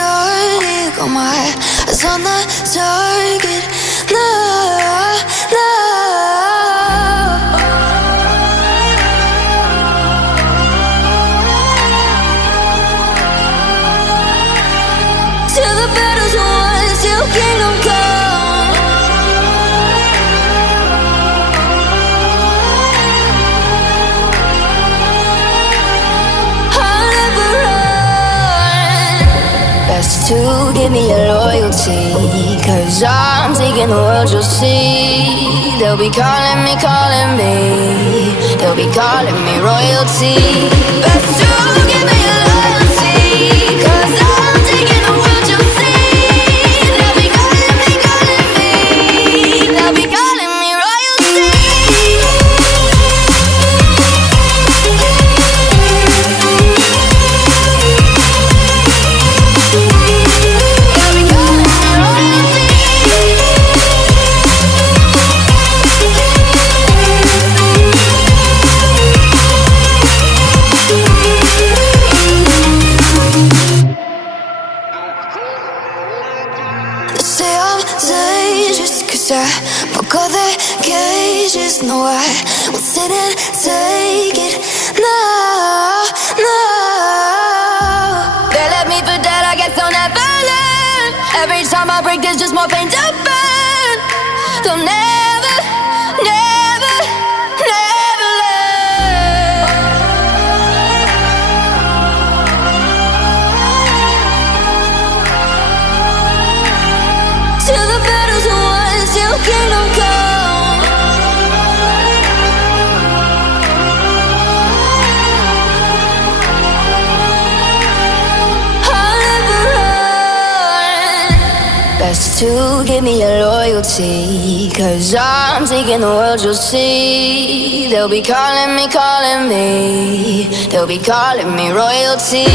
started. Got my eyes on the target. No, no. Till the battle's won, till kingdom come. I'll never run. Best to give me your loyalty, 'cause I'm taking the world, you'll see. They'll be calling me, they'll be calling me royalty. Best to give me your loyalty, 'cause I'm taking the world, you'll see. They'll be calling me, they'll be calling me royalty. Say I'm dangerous, 'cause I broke all the cages. No, I won't sit and take it. No, no. They left me for dead, I guess I'll never learn. Every time I break, there's just more pain to burn. They'll never, never, never learn. Till the battle's won, till kingdom come. I'll never run. Best to give me your loyalty, 'cause I'm taking the world, you'll see. They'll be calling me, they'll be calling me royalty.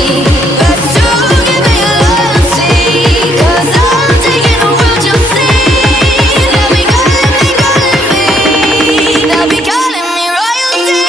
Best to give me your loyalty, 'cause I'm taking the world, you'll see. They'll be calling me, they'll be calling me royalty.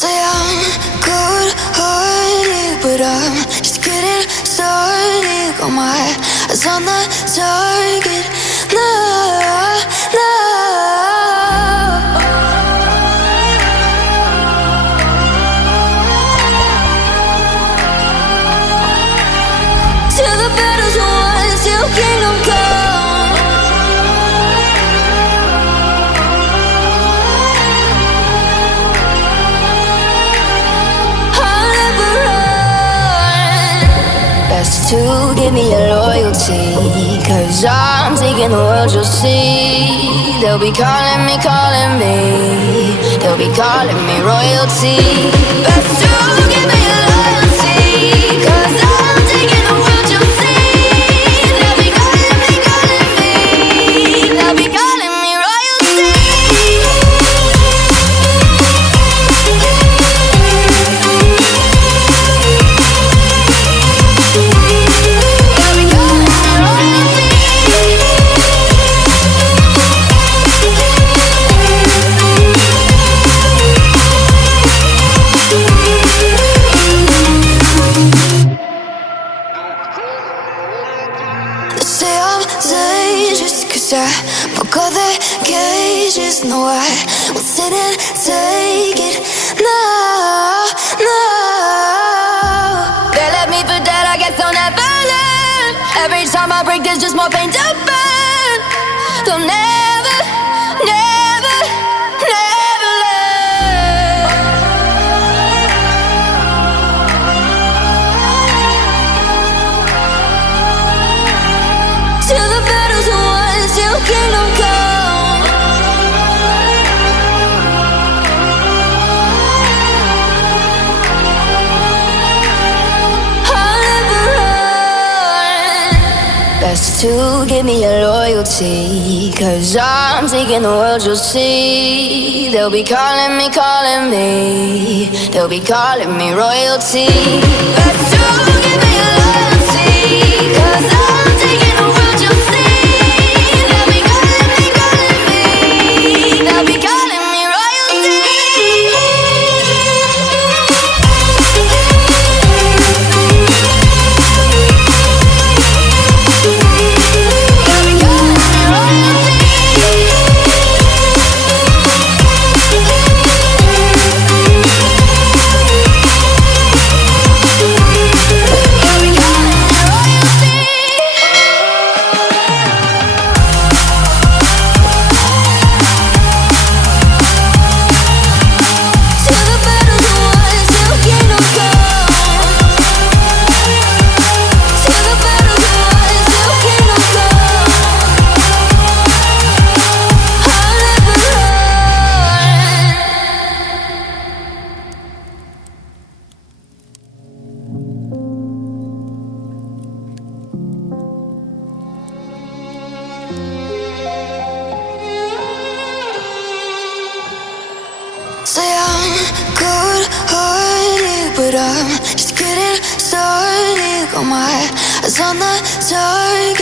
Say I'm good-hearted, but I'm just getting started. Got my eyes on the target. No, no. Till the battle's won, till kingdom come. I'll never run. Best to give me your loyalty, 'cause I'm taking the world, you'll see. They'll be calling me, they'll be calling me royalty. Best to give me your loyalty, 'cause I'm taking the world, you'll see. They'll be calling me, they'll be calling me royalty. They'll be calling me royalty. Say I'm dangerous, 'cause I broke all the cages. No, I won't sit and take it. No, no. They left me for dead, I guess I'll never learn. Every time I break, there's just more pain to burn. They'll never, never, never learn. Till the battle's won, till kingdom come. I'll never run. Best to give me your loyalty, 'cause I'm taking the world, you'll see. They'll be calling me, calling me. They'll be calling me royalty. Best to give me your loyalty, 'cause I'm taking the world, you'll see. They'll be calling me, calling me. They'll be calling me royalty. Say I'm good-hearted, but I'm just getting started. Got my eyes on the target.